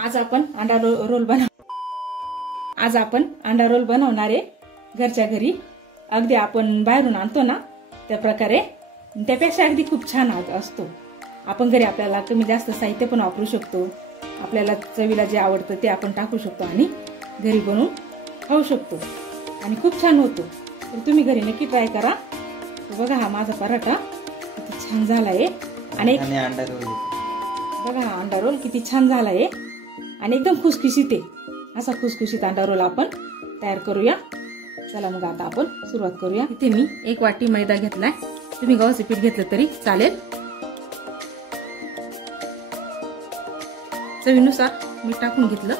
आज आपण अंडा रोल बनवणार आहे घरच्या घरी। अगदी आपण बाहेरून आणतो ना त्या प्रकारे, त्यापेक्षा अगदी खूप छान असतो। आपण घरी आपल्याला कमी जास्त साहित्य पण वापरू शकतो। आपल्याला चवीला जे आवडतं ते आपण टाकू शकतो आणि घरी बनवून खाऊ शकतो आणि खूप छान होतो। तर तुम्ही घरी नक्की ट्राय करा। बघा हा माझा पराठा किती छान झालाय आणि अंडा रोल बघा हा अंडा रोल किती छान झालाय आणि एकदम खुसखुशीत आहे। असा खुसखुशीत अंडा रोल आपण तयार करूया। चला मग आता आपण सुरुवात करूया। इथे मी 1 वाटी मैदा घेतलाय, तुम्ही गव्हाचे पीठ घेतलं तरी चालेल। चवीनुसार मीठ टाकून घेतलं।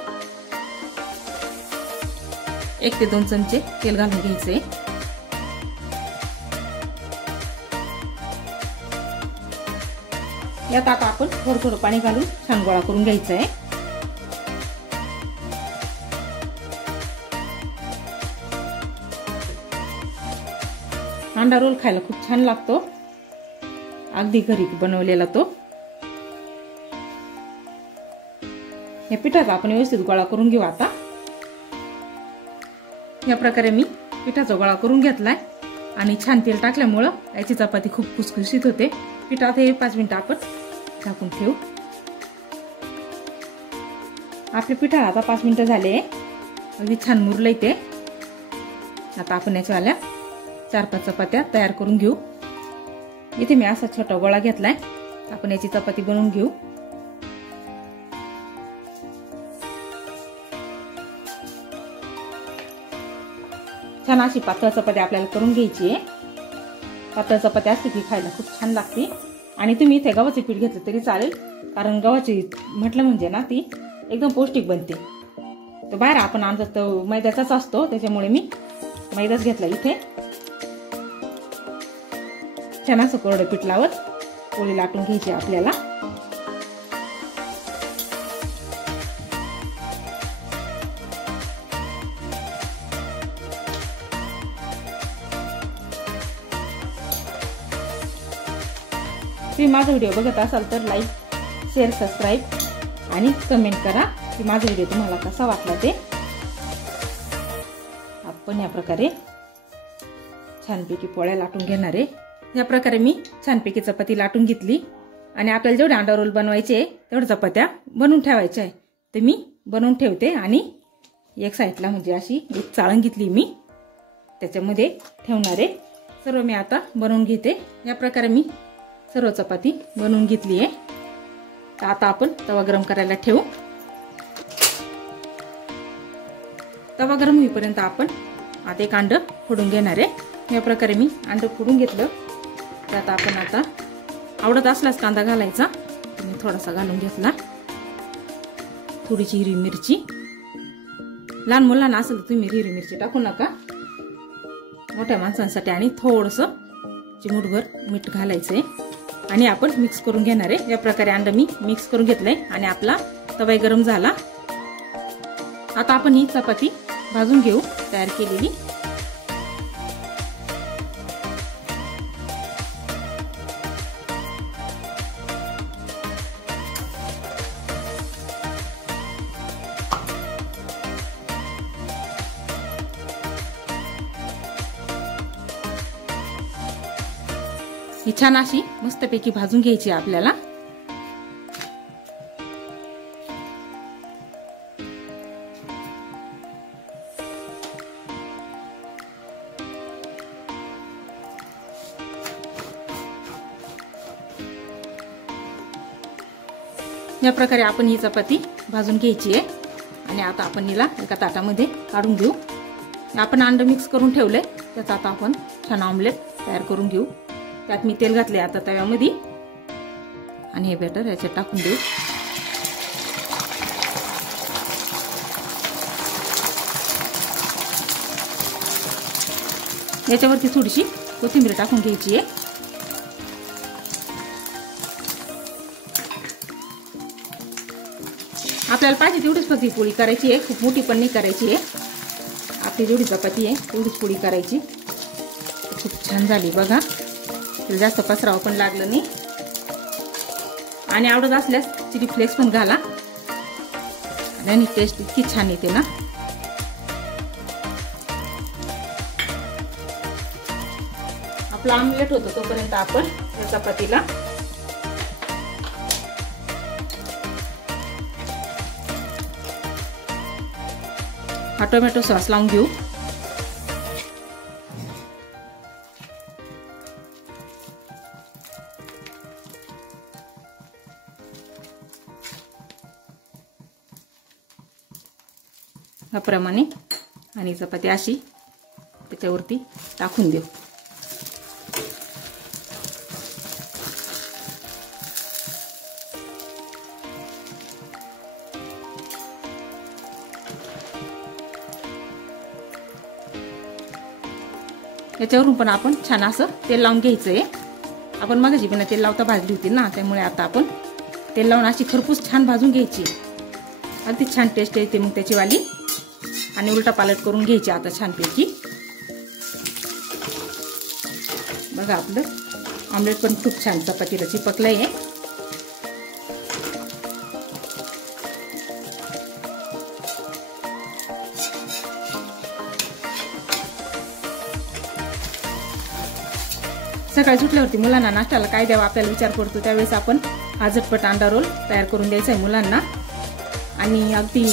1 ते 2 चमचे तेल घालून घ्यायचे। यात आता आपण थोडं थोडं पाणी घालून छान गोळा करून घ्यायचा आहे। अंडा रोल खायला खूप छान लागतो, अगदी घरी बनवलेला तो। या पिठाचा आपण व्यवस्थित गोळा करून घेऊ आता। या प्रकारे मी पिठाचा गोळा करून घेतलाय आणि छान तेल टाकल्यामुळे याची चपाती खूप खुसखुशीत होते। पिठात हे 5 मिनिटं आपण झाकून ठेवू। आपल्या पिठाला आता 5 मिनिटं झाले, अगदी छान मुरलंय ते। आता आपण याच्यावाल्या 4-5 चपात्या तयार करून घेऊ। इथे मी असा छोटा गोळा घेतलाय, आपण याची चपाती बनवून घेऊ। छान अशी पातळ चपाती आपल्याला करून घ्यायची आहे। पातळ चपाती असते की खायला खूप छान लागते। आणि तुम्ही इथे गव्हाचे पीठ घेतलं तरी चालेल, कारण गव्हाची म्हटलं म्हणजे ना ती एकदम पौष्टिक बनते। तर बाहेर आपण आणतो तो मैद्याचाच असतो, त्याच्यामुळे मी मैदाच घेतला इथे। छान असं कोरडं पीठ लावत पोळी लाटून घ्यायची आपल्याला। तुम्ही माझा व्हिडिओ बघत असाल तर लाईक, शेअर, सबस्क्राईब आणि कमेंट करा की माझा व्हिडिओ तुम्हाला कसा वाटला ते। आपण या प्रकारे छानपैकी पोळ्या लाटून घेणार आहे। या प्रकारे मी छानपैकी चपाती लाटून घेतली आणि आपल्याला जेवढे अंडा रोल बनवायचे तेवढ्या चपात्या बनवून ठेवायच्या आहे। तर मी बनवून ठेवते आणि एक साईडला म्हणजे अशी एक चाळण घेतली मी, त्याच्यामध्ये ठेवणारे सर्व मी आता बनवून घेते। या प्रकारे मी सर्व चपाती बनवून घेतली आहे। तर आता आपण तवा गरम करायला ठेवू। तवा गरम होईपर्यंत आपण आता एक अंड फोडून घेणार आहे। या प्रकारे मी अंड फोडून घेतलं। त्यात आपण आता आवडत असल्यास कांदा घालायचा, मी थोडासा घालून घेतला। थोडीशी हिरवी मिरची, लहान मुलांना असेल तर तुम्ही हिरवी मिरची टाकू नका, मोठ्या माणसांसाठी। आणि थोडंसं चिमूटभर मीठ घालायचंय आणि आपण मिक्स करून घेणार आहे। या प्रकारे अंड मी मिक्स करून घेतलंय आणि आपला तवा गरम झाला। आता आपण ही चपाती भाजून घेऊ तयार केलेली। ही छान अशी मस्तपैकी भाजून घ्यायची आपल्याला। या प्रकारे आपण ही चपाती भाजून घ्यायची आहे आणि आता आपण हिला एका ताटामध्ये काढून घेऊ। आपण अंड मिक्स करून ठेवले, त्याचा आता आपण छान ऑमलेट तयार करून घेऊ। त्यात मी तेल घातले आता तव्यामध्ये आणि हे बॅटर याच्यात टाकून देऊ। याच्यावरती थोडीशी कोथिंबीर टाकून घ्यायची आहे। आपल्याला पाहिजे तेवढीच फक्त पोळी करायची आहे, खूप मोठी पण नाही करायची आहे। आपली जेवढी चपाती आहे तेवढीच पोळी करायची। खूप छान झाली बघा, जास्त पसरावा पण लागलं नाही। आणि आवडत असल्यास चिली फ्लेक्स पण घाला। आणि टेस्ट इतकी छान येते ना। आपला आमलेट होतो तोपर्यंत आपण या चपातीला हा टोमॅटो सॉस लावून घेऊ। याप्रमाणे आणि चपाती अशी त्याच्यावरती टाकून देऊ। याच्यावरून पण आपण छान असं तेल लावून घ्यायचंय। आपण मगाशी बिना तेल लावता भाजली होती ना, त्यामुळे आता आपण तेल लावून अशी खरपूस छान भाजून घ्यायची। अगदी छान टेस्ट येते मग त्याची वाली। आणि उलटा पालट करून घ्यायची आता छानपैकी। बघा आपलं आमलेट पण खूप छान चपातीला चिपकलंय। सकाळी सुटल्यावरती मुलांना नाश्त्याला काय द्यावं आपल्याला विचार पडतो, त्यावेळेस आपण हा झटपट अंडा रोल तयार करून द्यायचा आहे मुलांना। आणि अगदी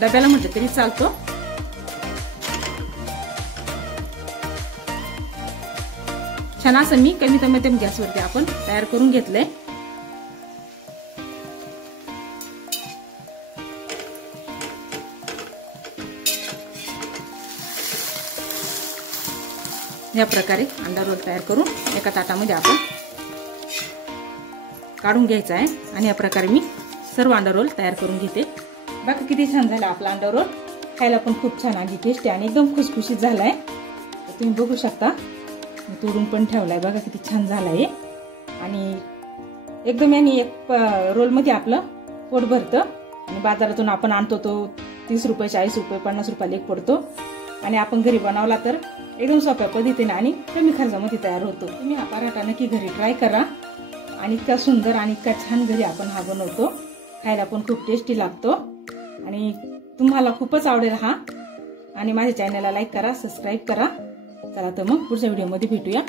डब्याला म्हटलं तरी चालतो। छान असं मी कमी ते मध्यम गॅसवरती आपण तयार करून घेतलंय। या प्रकारे अंडा रोल तयार करून एका ताटामध्ये आपण काढून घ्यायचा आहे। आणि या प्रकारे मी सर्व अंडा रोल तयार करून घेते। बघा किती छान झाला आपला अंडा रोल, खायला पण खूप छान आणि टेस्टी आणि एकदम खुसखुशीत झालाय। तुम्ही बघू शकता मी तोडून पण ठेवलाय, बघा किती छान झालाय। आणि एकदम याने एक रोल मध्ये आपलं पोट भरतं। आणि बाजारातून आपण आणतो तो 30 रुपये 40 रुपये 50 रुपयाला एक पडतो। आणि आपण घरी बनवला तर एकदम सोप्या पद्धतीने आणि कमी खर्चामध्ये तयार होतो। तुम्ही हा पराठा नक्की घरी ट्राय करा। आणि इतका सुंदर आणि इतका छान घरी आपण हा बनवतो, खायला पण खूप टेस्टी लागतो आणि तुम्हाला खूपच आवडेल हा। आणि माझ्या चॅनलला लाईक करा, सबस्क्राईब करा। चला तर मग पुढच्या व्हिडिओमध्ये भेटूया।